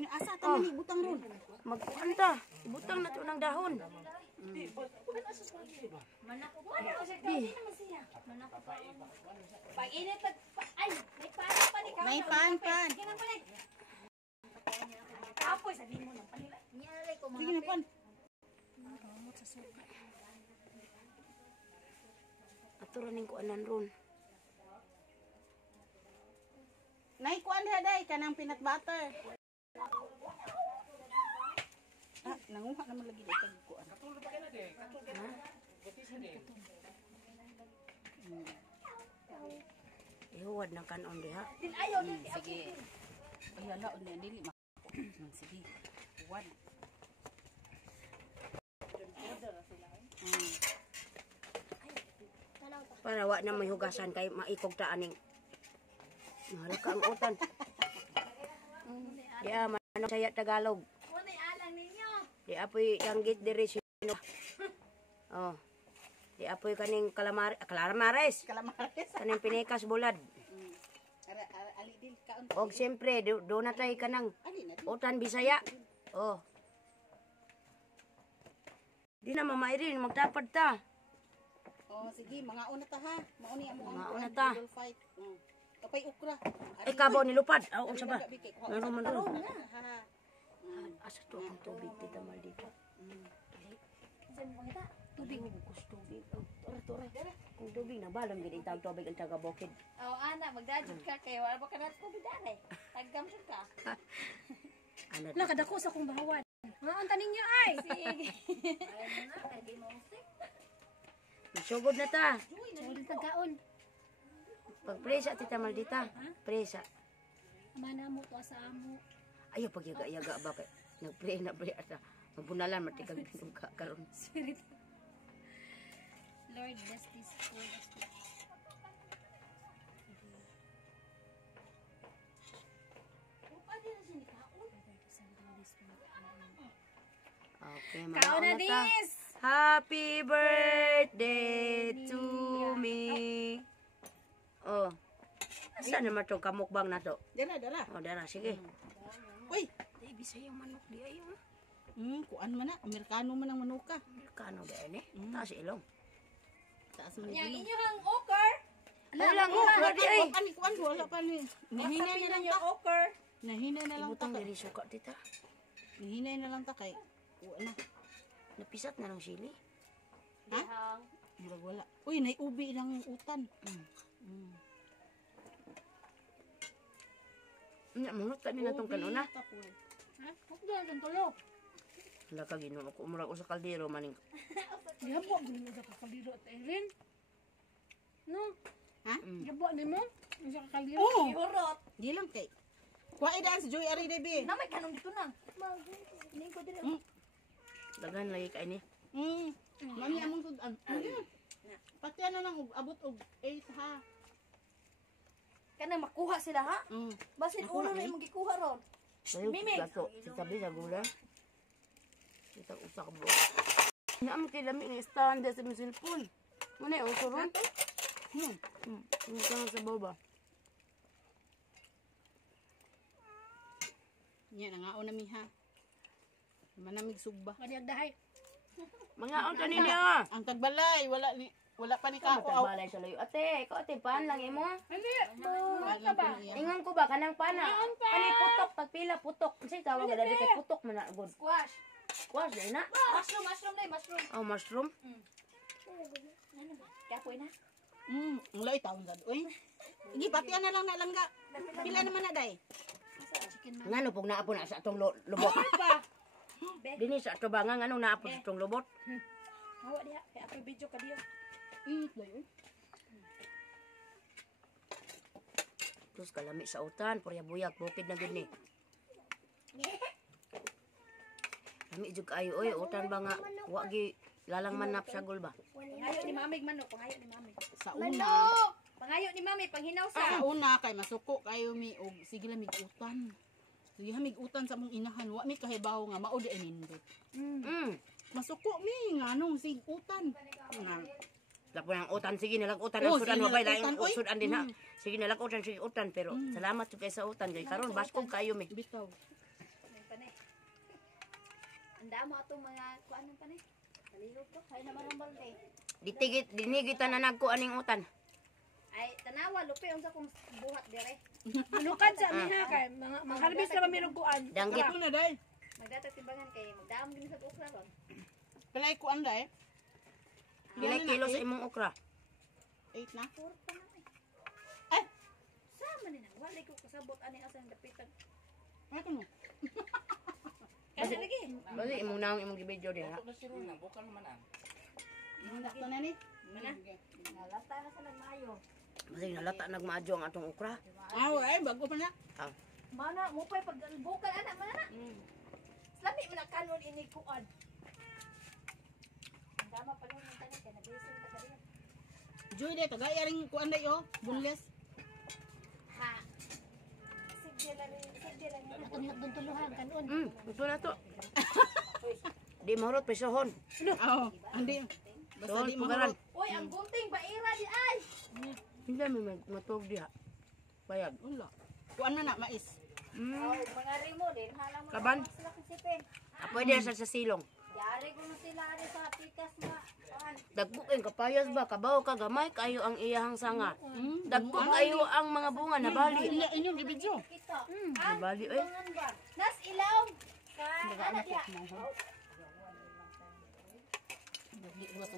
Ni asa ta man ibutang ron. Magkuanta, ibutang na to ng dahon. Pag init ay, may pan pa ni ka. May pan. Kapoy sabi mo nang panila. Nyalay ko Sige na pan. Ato rin ko anan ron. Nay kuan diha day kanang peanut butter. Nanguha naman lagi dito kag kuan. Ihuwad ng kanon diha. Sige. Ay hala unya dili ma. Sige. Kuan. Para wa na may hugasan kay maikog ta aning. Mahala ka ang utan. Di man saya Tagalog. Kunay alang ninyo. Di apoy yanggit diri sino. Oh. Di apoy kaning calamares. Calamares. Kaning pinikas bulad. Ali din kaon. Og siyempre do na tay kanang Ali na. utan Bisaya. Oh. Di na mamairin magtapad ta. Oh sige, mga una ta ha. Mauni amo ang Mga una ta. fight. Kapay ukra. Ay kabaw ni lupad. Aw unsa ba? Meron man ron. Ha. Asa to ang tubig dito mal dito. Saan mo kita? Tubig bukos tubig. Tora. Kung tubig na balong gid itang tubig ang taga bukid. Oh, ana, magdadjud ka kay wala ba ka na kubidan eh. Tagdam siya ka. Ano? Nakadako sa kong bahawan. Maon tanin niyo ay. Sige. Ayun na, kay di mo usik. Sugod na ta. Ulit tagkaon. Pag presa tita Maldita. Presa. Amana mo to sa amo. Ayo pag yaga ba kay nagpray na pray ata. Mabunalan matikag binuga karon. Spirit. Lord, bless this food. Okay, Kaon na mga ta. dis. Happy birthday to me. Oh. Asa naman tong kamukbang na to? Dala. Oh, dara sige. Uy, Di Bisaya manok di ayo. kuan man na, Amerikano man ang manuka. Kano ba ini? Taas ilong. Taas man Yang din. inyo hang okar. Ano lang ko di ay. Ani kuan wala pa ni. Nahinay na lang ta. Okar. Nahinay na lang ta. Ibutang diri suka tita. Nahinay na lang ta kay. Kuan na. Napisat na ng sili. Ha? Murag wala. Uy, nay ubi lang utan. Nya manut ta ni natong kanuna. Ha? Pagdo ang tulo. Wala ka Ginoo ko murag usa kaldero maning. Gihabo gyud mo sa kaliro at Erin. No. Ha? Gihabo nimo sa kaliro. Oo. Ihurot. Di lang kay. Kuha daan si Joy Ari Debi. Na may kanong dito na. Ning ko dire. Dagan lagi kay ni. Mami among sudan. Pati ano nang abot og 8 ha. Kana makuha sila ha. Basin Makuha ulo na eh. imong gikuha ron. Mimig. Gato, sitabi sa gula. Kita usa ka bro. Naam kay lami ng stand sa mi cellphone. Muna yung usuron. Hindi ka sa baba. Nya nangaon na mi ha. Manamig sugba. Kadiag dahay. Mga unta niya. Ang tagbalay wala pa ni Ka kako. balay sa layo. Ate, ikaw ate pan lang imo. Hindi. Wala ba? Ingon ko ba kanang pana? Kani putok pagpila putok. Kasi tawag ga dali kay putok man na good. Squash. Squash dai na. Mushroom dai, mushroom. Oh, mushroom. Kapoy na. Ang lay taon gad. Uy. Igi patian na lang na langga. Pila naman na day. Ngano pug naapon na sa atong lubot. Dini sa ato ba nga ngano naapon sa atong lubot. Hawa diha, kay ako video ka diyo. Dayon. Terus kalami sa utan, purya buyag bukid na gid ni. Lami jud kayo oy, utan ba nga wa gi lalang manap sa gulba. Pangayo ni Mamig manok, pangayo ni Mami. Sa una. Pangayo ni Mami panghinaw Sa sa. una kay masuko kayo mi og sige lang migutan. Sige migutan sa mong inahan wa mi kahibaw nga mao di nindot. Masuko mi nganong sig utan. Lapo ng utan, sige nalang utan Oh, ang sudan, sige wabay nalang laing utan, oy. sudan din ha. Sige nalang utan, sige utan, pero salamat to kay sa utan, kay karon baskog kayo mi. Bitaw. Ang damo atong mga kuanan pa ni. Palihog ko, hay naman ang balde. Dinigitan na nagko aning utan. Ay, tanawa, lupi, unsa kong buhat dire. Manukad sa amiha kay mga harvest na mamirong kuan. Danggit. Ito na day. Magdatag timbangan kay magdaam din sa okra ron. Palay ko ang day. Pilay kilo sa imong okra. 8 na. Puro pa na eh. Ay! Sama ni nang wala ko kasabot ani asang dapitan. Ay, kuno. Kasi lagi. Bali imong naong imong gibidyo diha. Hindak na ni. Mana? Nalata na sa nagmayo. Basi nalata nagmaadyo ang atong okra. Ah, ay, bago pa na. Ah, Mana mo pay pag bukal anak mana. Lami man ang kanon ini kuan. Ang dama pa rin ang tanan kay nabisin ta kadiya. Joy day, tagaya rin ko ang day, oh. Bunles. Ha. Sige lang yan. Atong hotdog tuluhan kanon. gusto na to. Di mahurot pesohon. Oo, hindi. Basta Doon di pugaran. mahurot. Uy, ang gunting baira di ay. Hindi may matog diha. Bayag. Wala. Kuan na na, mais. Oh, mga rimo din halang mo. Kaban? Sila kisipin. Pwede sa silong. Yari ko na sila ari sa pikas nga. Kuan. Dagko kay kapayas ba kabaw ka gamay kayo ang iyahang sanga. Dagko kayo ang mga bunga na bali. Inyong gibidyo. Kita. Nabali eh. Nas ilaw. Ana diha.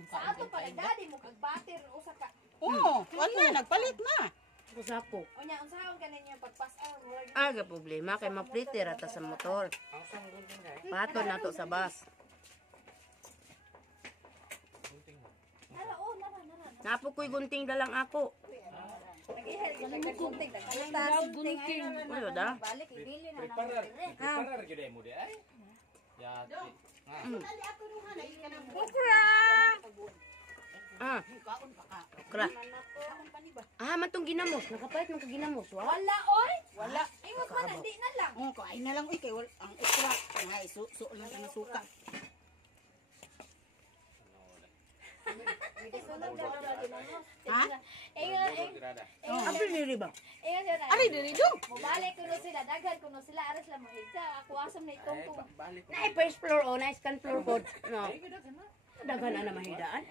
Sa ato pala daddy mo kag batir usa ka. Oo, kuan na, nagpalit na. Kusako. Unya unsahon kanin yung pagpas-aw murag. Aga problema kay mapliter ata sa motor. Pato na to sa bus. Nara oh, nara. Napo ko'y gunting dalang ako. Nag-ihel ko naggunting nagkalitas gunting. Ano da? Balik ibili na na. Parar gyud mo di ay. Ya. Ah, Kaon pa ka. okra. Kaon pa ni ba? Ah, matong ginamos. Nakapait man ka ginamos. Wa. Wala oy. Wala. Imot man hindi na lang. Oo, kain na lang. Uy, kay ang okra. Ay, so lang ang suka. Ha? Apil ni riba. Ari, dili do. Mubalik kuno sila, daghan kuno sila, aras lang mahigsa. Ako asam na itong kung. Na first floor o na scan floor pod. No. Daghan na mahidaan.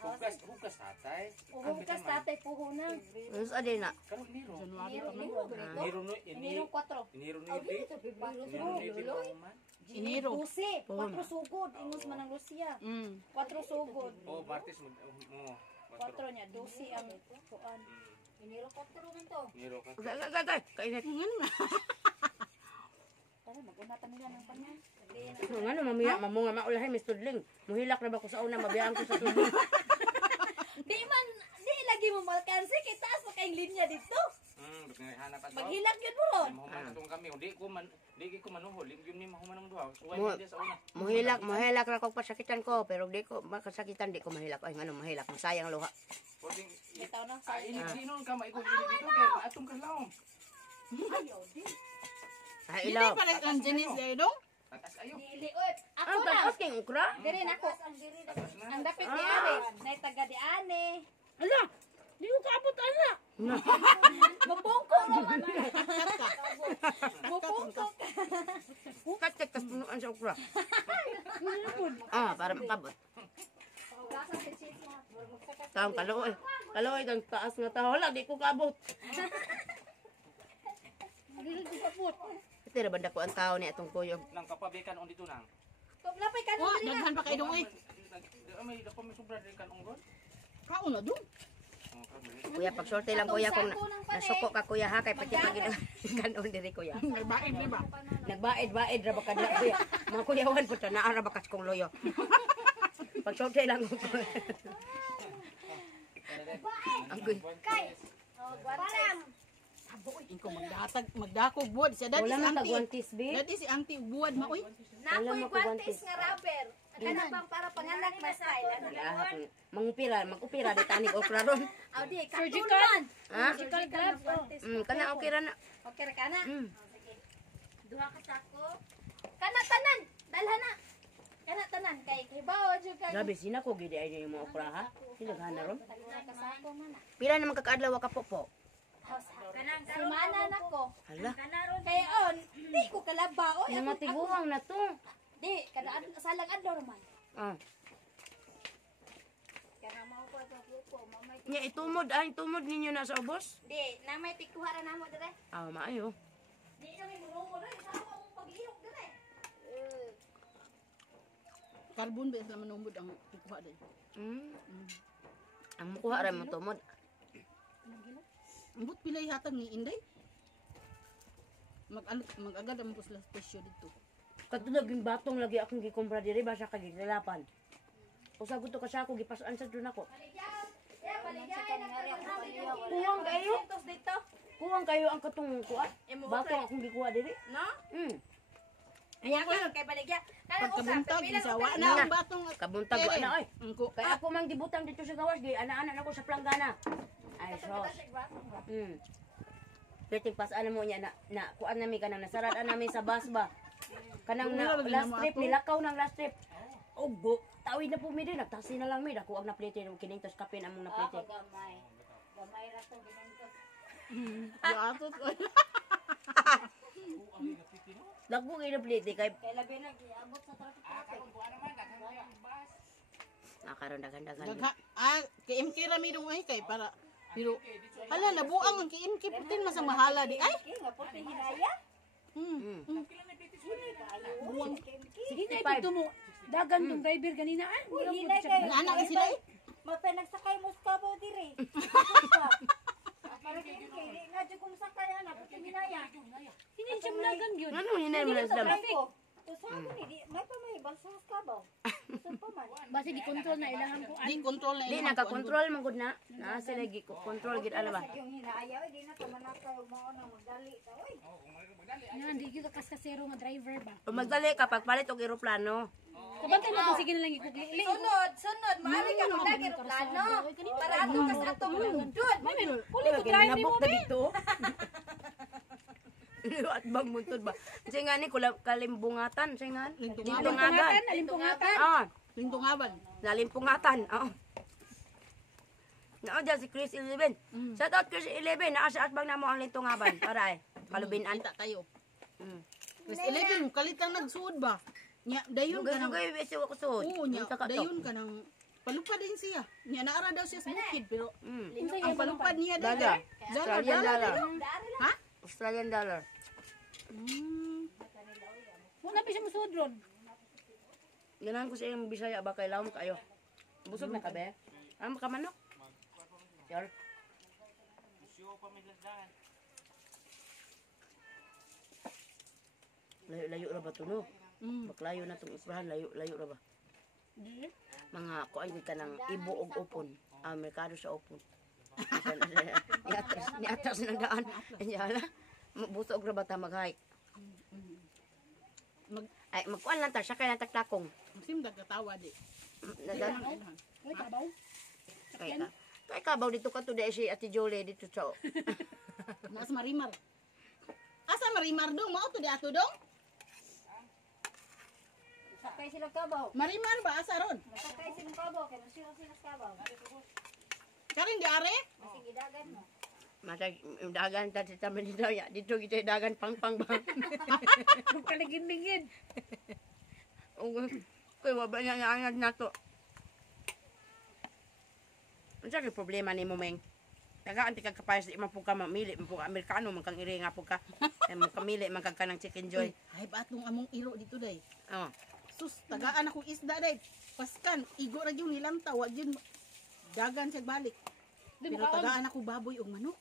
Hugas tatay. Uhugkas tatay puhunan. Us ade na. Karon niro. January Niro, pa man. niro, ganito. Niro no Niro 4. Niro Aw, ni dito, February. Niro man. Enero. 12, 4 sugod. Ingus man ang Lucia. 4 sugod. Oh, Martes mo. 4 niya, 12 ang kuan. Niro 4 man to. Niro ka. Gagagagay. Kainit. Tara, mag-unatan nila ng panyan. Ngano mamiya mamunga maulahay mistudling. Muhilak na ba ko sa una mabiyaan ko sa tudling. Di lagi mo malkansi, kay taas pa kayong linya dito. Hanap at. Maghilak yun mo ron. Mahuman tong kami. Di ko manuhol. Yun ni mahuman ng duha. Suway Mo- di sa una. Muhilak ra kog pasakitan ko pero di ko makasakitan di ko mahilak. Ay ngano mahilak masayang luha. Pwedeng Bitaw na sa ini dinon ka maikog dito kay atong kalawom. ayaw. Di. Sa Hindi ilaw. pala ang Janice day do. Tatas ayo. Dili, oy. Ako Ang na. tagas king ukra. Diri na ako. Ang dapit ni Ari. Nay taga di ane. Ala, di ko kaabot ana. Mupungkong naman. Mupungkong. Kat tas punuan sa ukra. Ah, para makabot. Hugasan si cheese na. Magsakas. Taong kaloy. Kaloy ang taas nga taho. Wala, di ko kaabot. Ito na banda ko ang tao ni atong kuyog. Nang kapabekan on dito nang. Lapay ka Wa, na diri na. daghan pa kay dong uy. May dako may sobra din kan onggon. Kaon na do. Kuya, pagsorte lang kuya kung nasuko ka kuya ha. Kay pati pag kanon diri kuya. Nagbaid di ba? Nagbaid-baid ra ba ka dira kuya. Mga kuyawan po ta naa ra ba kas kong loyo. Pagsorte lang ko. Ang kuy. Kay. Oh, guantes. Inko magdakog buwad siya. Dati Wala si na auntie. kagwantis be. Dati si auntie buwad ma uy. Wala Napoy mo guantes guwantes. nga rubber. Kana pang para panganak na style. Ano Wala mangupira, magupira di tanig okra ron. Aw di, surgical. Ha? Surgical gloves. Kana okay ra na. Okay ra kana. Mm. Sige. Duha ka sako. Kana tanan. Dalha na. Kana tanan kay bawo jud kay. Grabe sina ko gid ay mo okra ha. Silagana ron. Duha ka sako man. Pila naman kakaadlaw ka po. Kanang semana na ko. Hala. Kay on, di ko kalaba oy. Yung matiguang na to. Di, kada salang adlaw naman. Ah. Kana mao ko sa kuko, mamay. Nya itumod ninyo na sa ubos? Di, namay tikuha ra namo dire. Ah, maayo. Di kami murumo ra sa akong paglihok dire. Carbon ba sa manumbod ang kukuha din. Ang mukuha ra mo tumod. Ambot pilay hatag ni Inday. Mag-agad ang pusla presyo dito. Katulad yung batong lagi akong gikumpra diri basa kag gilalapan. Usa ko to kasi ako gipasuan sa dun ako. Kuwang kayo. Dito. Kuwang kayo ang katong kuha. Batong akong gikuha diri. No? Ayan Ayan ko kay baligya. Kana Pagkabuntag, isawa na ang batong Kabuntag wa na oy. Angko. Kaya ako mang gibutang dito sa gawas gi ana-ana ako sa planggana. Ay sos. Piting pasaan mo niya na kuan nami kanang nasarad nami sa bus ba. Kanang na last trip nilakaw ng last trip. Ogo, tawid na po mi din nagtasi na lang mi dako ang na plate ng kinintos kapin among na plate. gamay. Gamay ra to ginantos. Yatot. Dako gyud na plate kay Kay labi na giabot sa traffic. nakaron dagan-dagan. Dagha. Kay MK rami dong ay kay para pero hala nabuang ang kay MK putin masa mahala di ay. Nga po hinaya. Buang. Sige na ito mo. Dagan tong driver kanina ah. Hinay kay. Anak na sila eh. Mapay nagsakay mo sa kabaw dire. Para kay nga jud kung sakay ana po hinaya. Hindi siya mulagan yun. Ano hinay mo na sa May pa may balsa sa kabaw. Saan pa man? Basta di control na ilahan ko. Di control na Di ilang naka-control man gud na. Na sila gi control gid ala ba. Yung hinaya di na tamanakaw mo na magdali ta oy. Yan, di kita kaskasero nga driver ba. O magdali kapag palit og eroplano. Kabantay mo kung sige na lang ikukli. Sunod, maaari ka magdagir plano. Para ato kas ato malundod. Kuli ko drive mo na dito. At bang muntod ba? Kasi nga ni kalimbungatan, say nga. Alimpungatan, alimpungatan. Ah, Lintungaban. nalimpungatan. Oo. Naa dyan si Chris 11. Shout out Chris 11. Naa sa atbang na mo ang lintungaban. Para eh. Kalubinan. Anta tayo. Mm. Mas 11 kalit lang nagsuod ba? Nya dayon ka nang Dugay-dugay besi wa kusod. Oo nya dayon ka nang palupad din siya. Nya naara daw siya sa bukid pero ang palupad niya Dala. Australian dollar. Ha? Australian dollar. Muna pa siya musudron. Ganan ko sa iyong Bisaya ba kay lawom kayo. Busog na ka be? Ano ka manok? Yor. Layo-layo ra ba to no? Baklayo na tong iprahan, layo-layo ra ba? Mga kuan ka ng ibo og upon. Merkado sa upon. Niatas ng daan. Yala. Busog ra ba ta mag-hike? Ay, magkuan lang ta, siya kaya taktakong. Sim dagkatawa di. Uy, kabaw. Kaya kabaw dito ka to dahil si Ate Jolie dito sa... Mas marimar. Asa marimar dong? Mao to di ato dong? Sakay sila kabaw. Marimar ba asa ron? Sakay sila kabaw kay nasira sila kabaw. Karin di are? Kasi gidagan mo. Matag, dagan ta sa Manila, dito kita dagan pang-pang ba? Huwag ka naging-lingid. Kaya waba niya nga na to. Ano siya problema ni mo, Meng? Tagaan ti kagkapayas di man po ka mamili, man po ka Amerikano, man kang iri nga po ka. Man kamili, man kang kanang chicken joy. Ay batong among iro dito day. Oh. Sus, tagaan akong isda day. Paskan, igo ra gyud nilantaw, wa gyud dagan siya balik. Pero tagaan ako baboy og manok.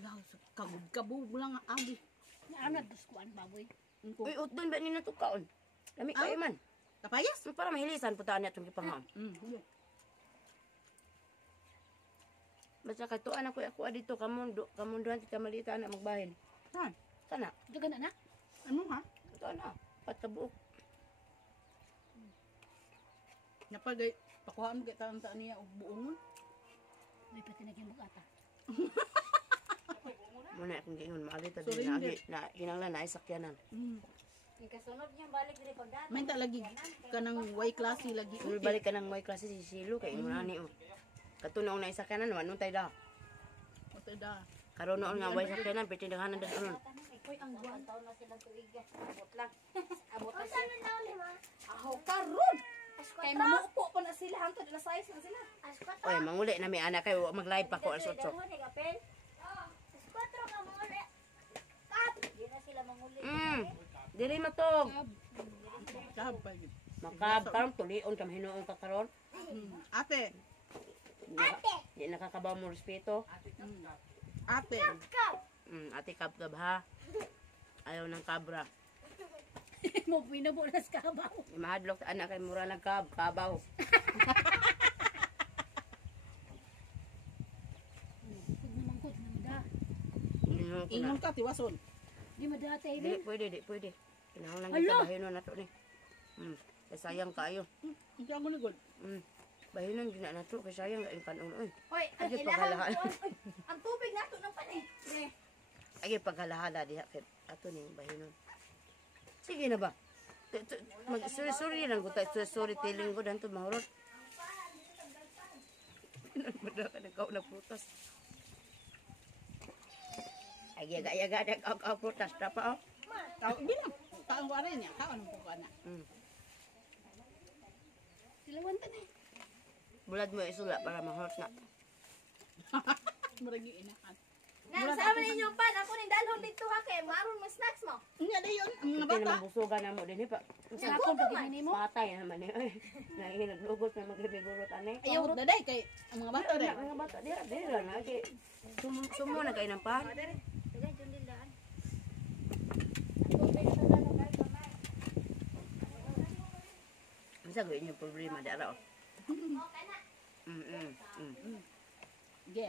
Law, kagud-kabog lang ang abi. Naanad, duskuan, baboy. Uy, utdon ba ni natukaon? Lami kayo man. Kapayas? Para mahilisan po taan niya itong kipangam. Basta katuan ako dito, kamunduan ti kamalita na magbahin. Ha? Sana, Dagan na. Ano ha? katuan na, patabuok. Napagay, pakuhaan mo kay taon-taon niya og buong. May pati naging bugata. Muna akong gingon, maalita So, din hindi. na ginanglan na isakyanan. Yung kasunod niya balik diri pagdaan. May ta lagi kanang Y klase lagi. Kung balik ka ng may klase si Silo, kay inunani o. Katunaw na isakyanan, wanong tayo da. Oto da. Karoon noon nga, way sakyanan, pitindahanan da doon. Uy, ang buwan taon na silang tuig. Abot lang. Abot na sila. Aho karon. Kay mamupo pa na sila hangtod na size na sila. Oy, manguli na may anak kayo mag-live pa ko alas 8. Dili matog. Sahab pa yun. Makab karon tulion kam hinuon ka karon. Ate. Di nakakabaw mo respeto. Ate. Ate kab ha. Ayaw ng kabra. Mo pinabo na sa kabaw. Mahadlok ta anak kay mura kabaw. Kung naman ko, nanda. Ingon ka tiwason. Di madata Di Irene. pwede. Kinahanglan Hala! kita bahinon nato ni. Kay sayang kayo. Hindi ako nagod. Bahinon gina nato kay sayang ang kanon. Hoy, ang Agi ilahan paghalahan. ko. Ang tubig nato ng panay. Agi paghalahala diha kay ato ni bahinon. Sige na ba? Mag-sorry lang ko tayo. Storytelling ko danto mahurot. Pinagmada ka nagkaw na prutas. Ayaga nagkaw prutas. Tapa Tao, bilang. Taong ko rin niya. Taon po ka na. Silawantan eh. Bulad mo isula para mahurot na. Marag yung inahan. Nang sa amin inyong pan, ako ning dalhon dito ha kay maron mo snacks mo. Nga na yun. Ang mga Hindi bata. naman busugan na mo din. Sakon pag inani mo. Patay naman eh. Nahinaglugot na magbibigurot ane. Ayaw daday kay ang mga bata rin. Mga bata, dira lang. Sumo na kayo ng pan. Dagay jud dilaan. Masa gawin yung problema dara o. Ge.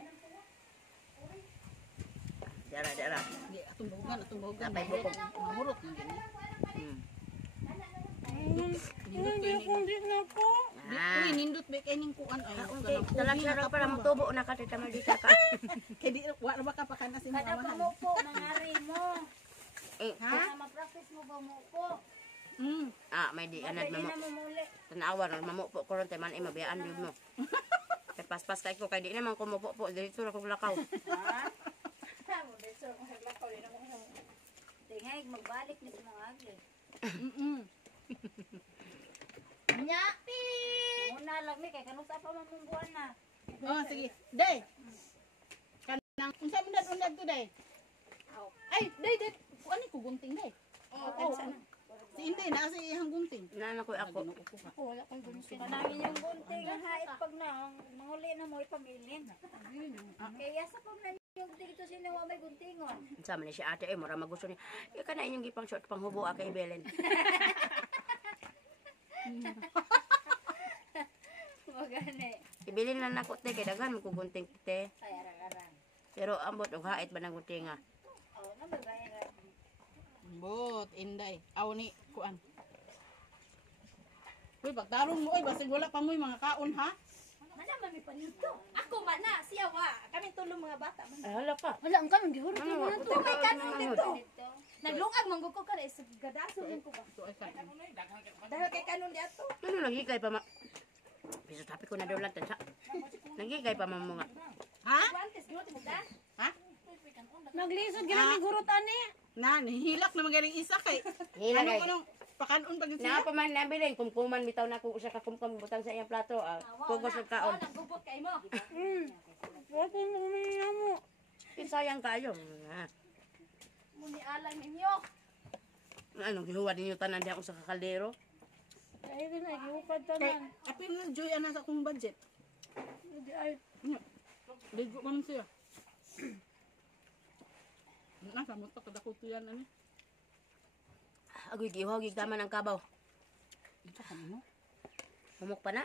Dara. Ge, atong bahugan. Napay bukog. Mahurot ng ganyan. Hindi akong di na po. Uy, nindot ba kay ning kuan ay. Okay, talang siya para magtubo na ka tita Maldita ka. Kay di wa na ba ka pakana si Kada mga pa mo po mangari mo. Ha? Ma-practice mo ba mo po? May di anad Pwede mamo. na mo muli. Tanawa ra mamo po kuron tay man mabiyaan jud mo. Kay paspas kay ko kay di naman ko mo po dito ra ko lakaw. Ha mo deso mo lakaw din mo. Tingay magbalik ni sa mga agi. Nya pi. Una lang mi kay kanus pa mamong buwan na. Oh, sige. Day. Kanang unsa man undag to day? Ay, day. Kuan ni ko gunting day. Oh, Si Inday na sa iyang gunting. Nana ko ako. Ako wala kang gusto. Kanangin yung gunting ang hait pag na manguli na mo ipamilin. Kaya sa pag na yung dito sinawa may guntingon. Sa man ni si ate mura magusto ni. Kana inyong gipang short panghubo kay Belen. Magane. Ibilin lang nako te kay daghan mo ko gunting te. Ay arang-arang. Pero ambot og hait ba nang guntinga. Oh, nabagay. Bot, Inday. Aw ni kuan. Uy, pagtarong mo oy, basig wala pa mo yung mga kaon ha. Mana man mi panito. Ako man na siya wa. Kami tulong mga bata man. Ay hala pa. Wala ang kanon gihurot Ano na mo? to. May kanon dito. Naglungag man ko kada sa gadaso ko ba. So ay kain. Dahil kay kanon di ato. Ano nagigay pa ma? Bisa tapi ko na daw lang tansa. Nagigay pa mo nga. Ha? Guantes mo mo da. Ha? Naglisod gina ni gurot ani. Na, nihilak na magaling isa kay. Hila Ano kay. ko nung pakanon pag Na siya? pa man nabilin kumkuman bitaw na ko usa ka kumkum butang sa iyang plato. Pugos og kaon. Nagbubot kay mo. Wala po mo kumiya mo. Sayang kayo. Muni alang ninyo. Ano gihuwad ninyo tanan diha sa kakaldero? Ay din ay giupad Kay tanan. apil na joy ana sa akong budget. Hindi ay Ligo man siya. Nasa mo to kada ko tuyan ani. Agoy giho gigdaman ang kabaw. Ito kanino? Humok pa na.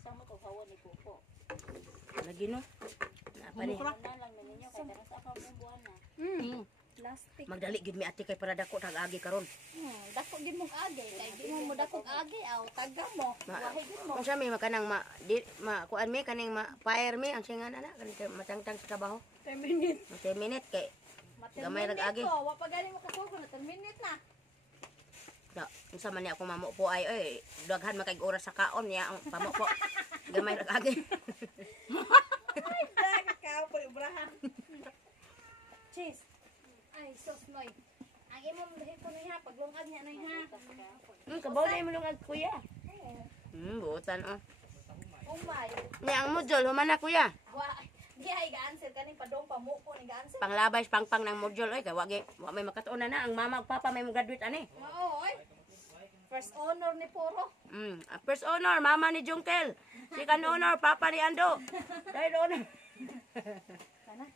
Sama ko kawan ni Kuko. Lagi no. Na pa ni. Humok Na lang ninyo kay tanas ako mo buwan na. Plastic. Magdali gid mi ate kay para dako tag agi karon. Dako gid mong agi kay di mo dako agi aw taga mo. Wahay gid mo. Kung siya may makanang kuan mi kaning fire mi ang singan ana kaning matangtang sa trabaho. 10 minutes. 10 minute kay gamay rag agi. Wa pa galing mo kuko na 10 minutes na. Da, unsa man ni ako mamo po ay daghan makay oras sa kaon niya ang pamo po. Gamay rag agi. Dag ka po ibrahan. Cheese. Ay sos noy. Agi mo dahil ko niya paglungag niya na ha. Kabaw na yung mulungag kuya. Buutan oh. Umay. Ni ang module, humana kuya. Wa. Di ay ga-answer kani padong pamuko ni ga-answer. Panglabay, pangpang ng module. Oy, kaya wag may makatuon na. Ang mama ug papa may mag-graduate ani. Oo, oy. First honor ni Puro. First honor, mama ni Jungkel. Second honor, papa ni Ando. Third honor. Kana.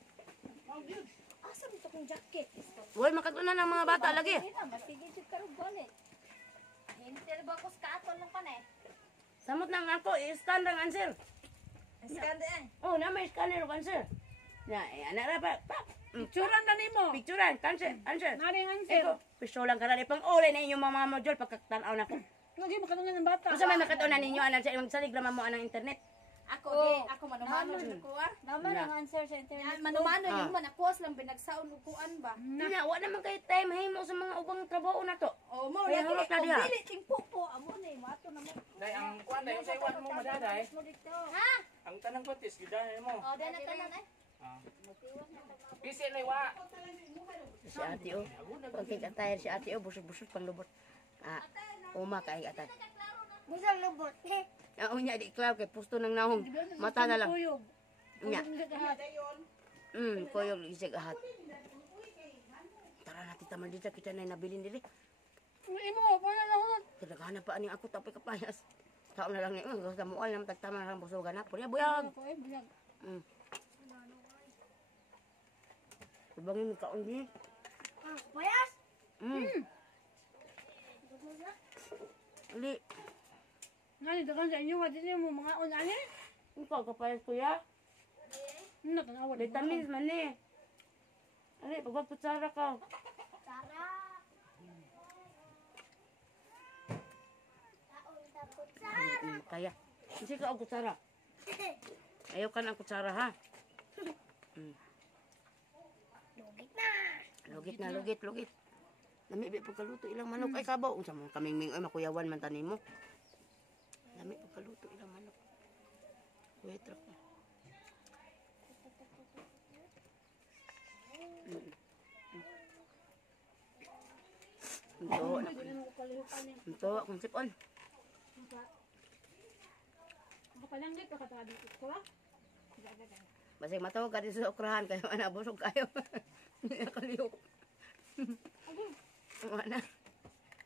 Asa mo kong jacket? Uy, makatunan ng mga bata lagi. Matigil jud karong balik. Hintel ba ko skaton lang pa na eh. Samot nang ako, i-scan ang answer. Skande eh. Oh, na may scanner og answer. Ya, anak ra pa. Picturean na nimo. Picturean, answer. Naring answer. Eko, pistolang karali pang uli na inyong mga module pagkatanaw na ko. Lagi makatungan ng bata. Unsa may makatunan ninyo anan sa imong salig raman mo anang internet? Ako ako manumano ko ah. Naman ang answer sa internet. Manumano yung man ako lang binagsaon og kuan ba. Nya, wa naman kay time himo sa mga ubang trabaho na to. Oh, mo Kaya lagi hulot na diha. dili tingpo po amo ni mato na mo. Dai ang kuan dai sa iwan mo madaday. Ha? Ang tanang kotis gidahay mo. Oh, dala tanan eh. Bisi na wa. Si ate o. Pag kikatayar si ate o, busog-busog pang lubot. Uma kay atay. Bisang lubot. Ang unya di klaw kay pusto ng nahong. Mata na lang. Tuyog. Nya. Lahat. Koyog isig ahat. Tara na tita Maldita, kita na nabilin dili. Imo, paano na hunod? Kinaghanap pa ani ako tapay kapayas. Tao na lang ni, sa mual na tagtama na lang busogan na. Purya buyag. Ako eh, buyag. Ibangin ka undi. Payas. Ali, Nani, dagan sa inyo, wadi niyo mo mga unani. ikaw kapayas kuya. Nakanawa. Vitamins man ni. Ali, pagpaputsara ka. Tara. Taon ta ko. Kaya. Kasi ka ang kutsara. Ayaw ka ng kutsara ha. Lugit na. Lugit. Lami pagkaluto ilang manok. Ay kabaw. Unsa mo kaming ay makuyawan man tanim mo. Lami pagkaluto ilang manok. Wait ra ko. Ito, kung sipon. Kapalanggit ka katadi ko ba? Basig matawag ka dito sa okrahan kayo busog kayo. Hindi na kaliyok. Wala.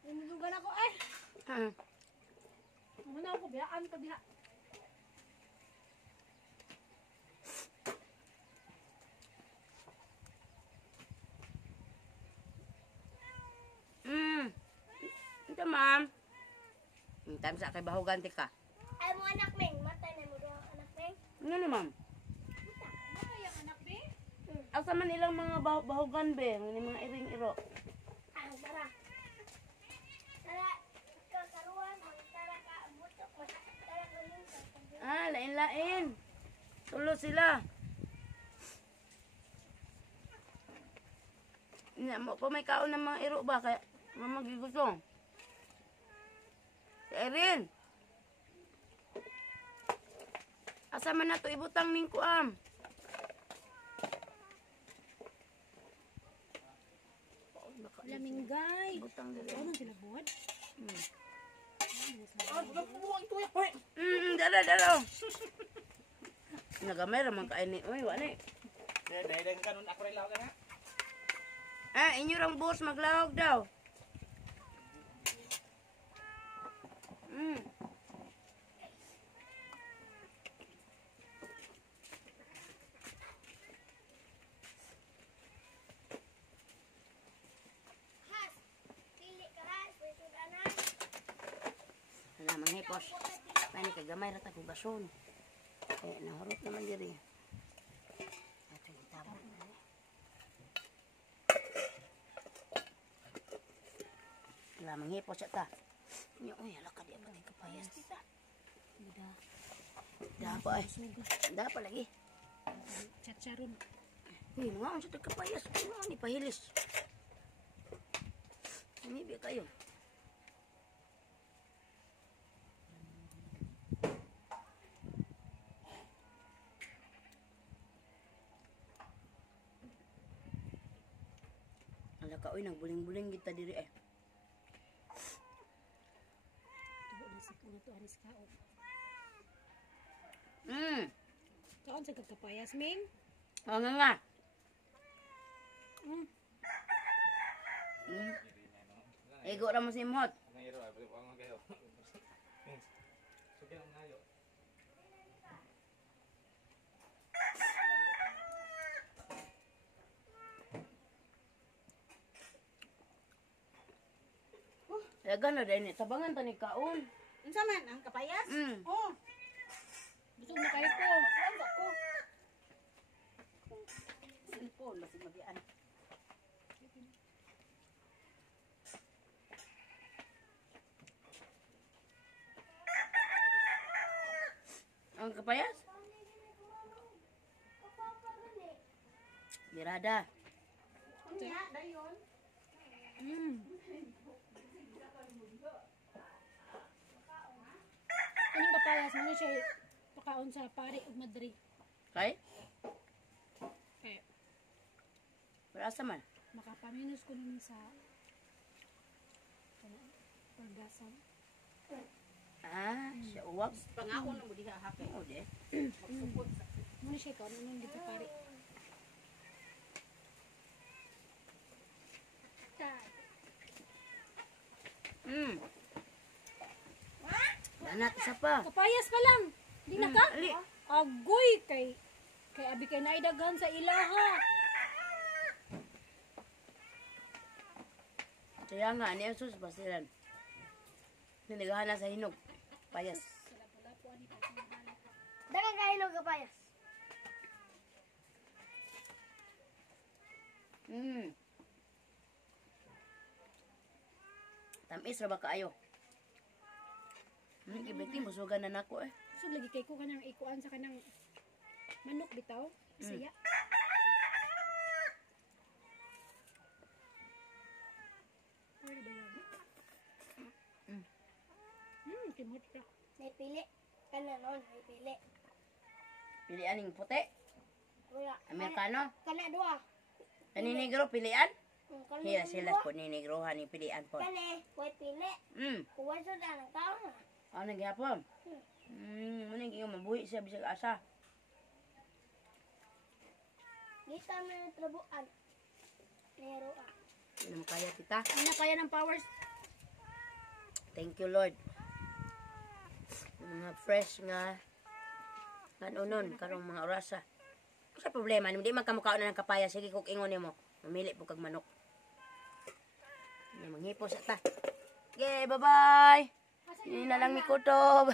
Numudugan ako ay. Muna ako, biyaan pa diha. Ito ma'am. Time sa kay bahugan ti ka. Ay mo anak Ming, matay na mo ang anak Ming. Ano ni ma'am? Ano yung anak Ming? Asa man ilang mga bahugan be, ni mga iring-iro. Tara. Tara, kakaruan, tara ka, butok, tara kunin ka. Lain-lain. Tulo sila. Nya mo pa may kaon ng mga iro ba kaya mamagigusong. Si Erin. Asa man na to ibutang ning kuam. Laminggay. Ibutang dili. Ano sila buwan? Dala. Nagamay ramang kain ni. Uy, wala ni. Dai kanon ako relaw ka na. Inyo rang boss maglawag daw. Has, pili ka ras, pwede anak. Wala mang hipos. Pani kay gamay ra ta kog gason. Nahurot naman diri. Ato itabon na ni. Wala mang hipos ta. Nya oy hala ka di pa tay kapayas. Da pa ay. Da pa lagi. Chat-charon. Uy, mga unsa tay kapayas. Ano ni pahilis. Ini bi kayo. Kaoy nagbuling-buling kita diri eh. Tubo na sa kuno to aris kaon. Kaon sa kagkapayas, Ming. Oh nga. Mm. Ego ra mo si Mot. Nangiro ay ang kayo. Sugyan ang ngayo. Dagan na din tabangan ta ni kaon. Unsa man ang kapayas? Oh, Busog na kayo ko. kuan sa ko. Cellphone basi magian. Ang kapayas? Birada. Unya dayon. Kaning kapayas mo siya pakaon sa pare ug madri. Kay? Kaya Berasa man. makapaminos ko nini sa pagdasan. Siya uwag. Pangaon mo diha ha kay. Oo de. Magsupot sa Muna siya kaon nung dito pare. Anak isa pa. Kapayas pa lang. Di na ka? Ali. Agoy kay abi kay naidaghan sa ilaha. Kaya nga, ni Jesus basilan. Niligahan na sa hinog. Payas. Dagang kahilog kapayas. Tamis ra ba kaayo? Ibiti musugan na nako eh. So lagi kay ko kanang ikuan sa kanang manok bitaw. Saya. Pwede ba yan? Timot ka. May pili. Kana nun, may pili. Pilian ning puti. Kuya. Amerikano. Kana dua. Kaninigro pilian. Kana Hila sila po ninigrohan ni pilian po. Kana, may pili. Kuwan sa danang taon na. Ano gyapon? Muna giyo mabuhi siya bisag asa. Dito na trabuan. Nero ah. Hindi mo kaya kita. Hindi na kaya ng powers. Thank you Lord. Mga fresh nga kanunon karong mga orasa. Sa problema hindi man kamukaon na ng kapaya sige kog ingon nimo. Mamili po kag manok. Ni manghipos ta. Okay, bye-bye. Ini na lang mi kutob.